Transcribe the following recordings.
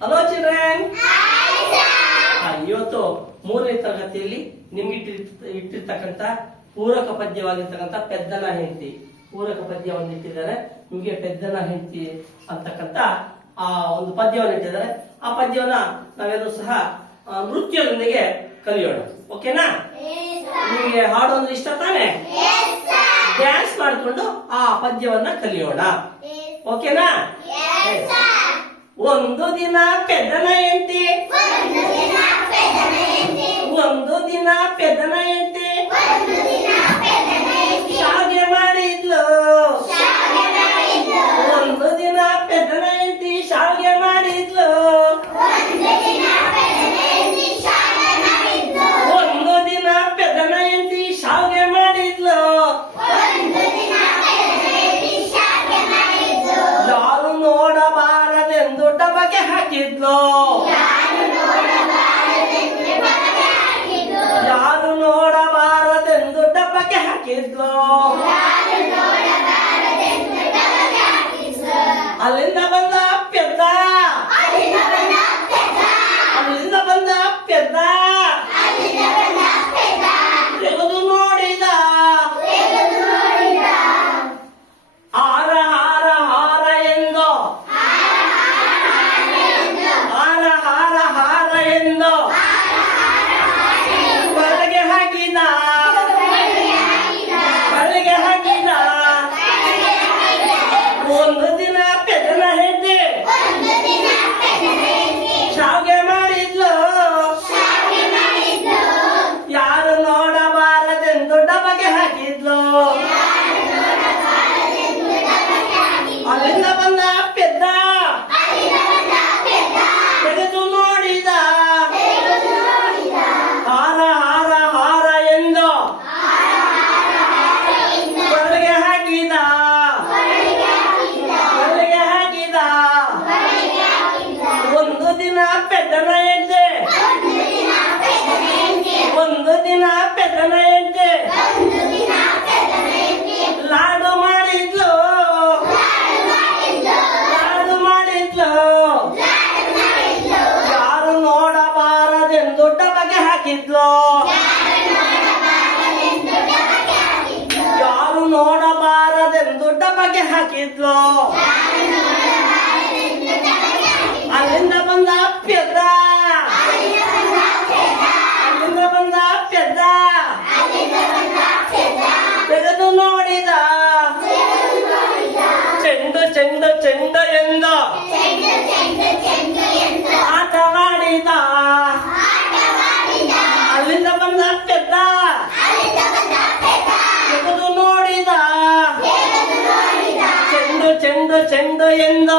Hello children ಇವತ್ತು ಮೂರನೇ ತರಗತಿಯಲ್ಲಿ ನಿಮ್ಗೆ ಇಟ್ಟಿರ್ತಕ್ಕಂತ ಇಟ್ಟಿರ್ತಕ್ಕಂಥ ಪೂರಕ ಪದ್ಯವಾಗಿರ್ತಕ್ಕಂಥ ಪೆದ್ದನ ಹೆಂಡತಿ. ಪೂರಕ ಪದ್ಯವನ್ನು ಇಟ್ಟಿದ್ದಾರೆ. ನಿಮ್ಗೆ ಪೆದ್ದನ ಹೆಂಡತಿ ಅಂತಕ್ಕಂಥ ಆ ಒಂದು ಪದ್ಯವನ್ನು ಇಟ್ಟಿದ್ದಾರೆ. ಆ ಪದ್ಯವನ್ನ ನಾವೆಲ್ಲರೂ ಸಹ ನೃತ್ಯದೊಂದಿಗೆ ಕಲಿಯೋಣ. ಓಕೆನಾ? ನಿಮಗೆ ಹಾಡು ಅಂದ್ರೆ ಇಷ್ಟ ತಾನೆ? ಡ್ಯಾನ್ಸ್ ಮಾಡಿಕೊಂಡು ಆ ಪದ್ಯವನ್ನ ಕಲಿಯೋಣ. ಓಕೆನಾ? ಒಂದು ದಿನ ಪೆದ್ದನ ಹೆಂಡತಿ. ಒಂದು ದಿನ ಪೆದ್ದನ ಹೆಂಡತಿ. ಹಾಕಿದ್ಲು ಅಲ್ಲಿಂದ ಬಂದ ಹಾಕಿದ್ಲು? ಯಾರು ನೋಡಬಾರದೆಂದು ಡಬಗೆ ಹಾಕಿದ್ಲು? ಅಲ್ಲಿಂದ ಬಂದ ಪೆದ್ದ ಚೆಂಡು ಎಂದ.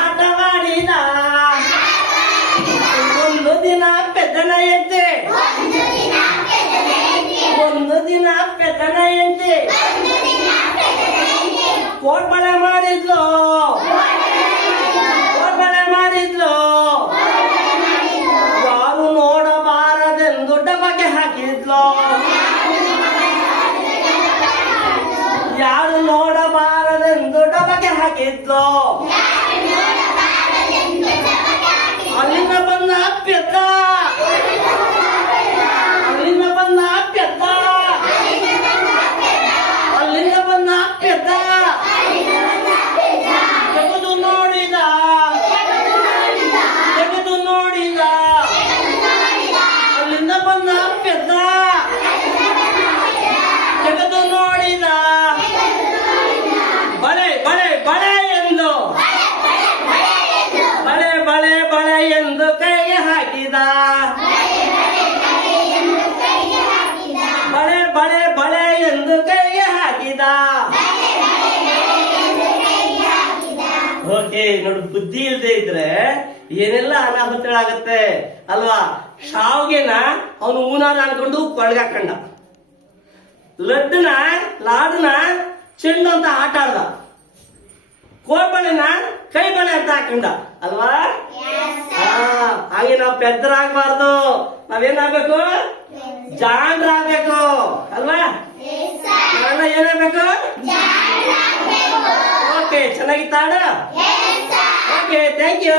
ಆಟವಾಡಿದ ಒಂದು ದಿನ ಪೆದ್ದನ ಹೆಜ್ಜೆ ಒಂದು ದಿನ ಪೆದ್ದನ ಹೆಜ್ಜೆ ಕೋಟ್ಬಳೆ ಮಾಡಿದ್ಲು. ಕೋಟ್ಬಳೆ ಮಾಡಿದ್ಲು. ಯಾರು ನೋಡಬಾರದೆಂದು ಡಬಗೆ ಹಾಕಿದ್ಲು. ಯಾರು ನೋಡಬಾರದೆಂದು ಡಬಕ್ಕೆ ಹಾಕಿದ್ಲು? ಎಂದು ಕೈಗೆ ಹಾಕಿದ. ಓಕೆ ನೋಡು ಬುದ್ಧಿ ಇಲ್ಲದೆ ಇದ್ರೆ ಏನೆಲ್ಲ ಅನಾಹುತಗಳಾಗತ್ತೆ ಅಲ್ವಾ? ಶಾವ್ಗೆನ ಅವನು ಊನಾದ ಅನ್ಕೊಂಡು ಕೊಳಗಾಕಂಡ ಲಡ್ಡನ ಲಾಡನ ಚೆಂಡು ಅಂತ ಆಟ ಆಡ್ದ. ಕೋಡ್ಬಳೆನ ಕೈ ಬಳೆ ಅಂತ ಹಾಕೊಂಡ. ಅಲ್ವಾ? ಹಾಗೆ ನಾವು ಪೆದ್ದರಾಗಬಾರ್ದು. ನಾವೇನಾಗ್ಬೇಕು? ಜಾಣರಾಗ ನಾವೆಲ್ಲ ಬೇಕು? ಓಕೆ ಚೆನ್ನಾಗಿತ್ತ ಹಾಡು ಓಕೆ ಥ್ಯಾಂಕ್ ಯು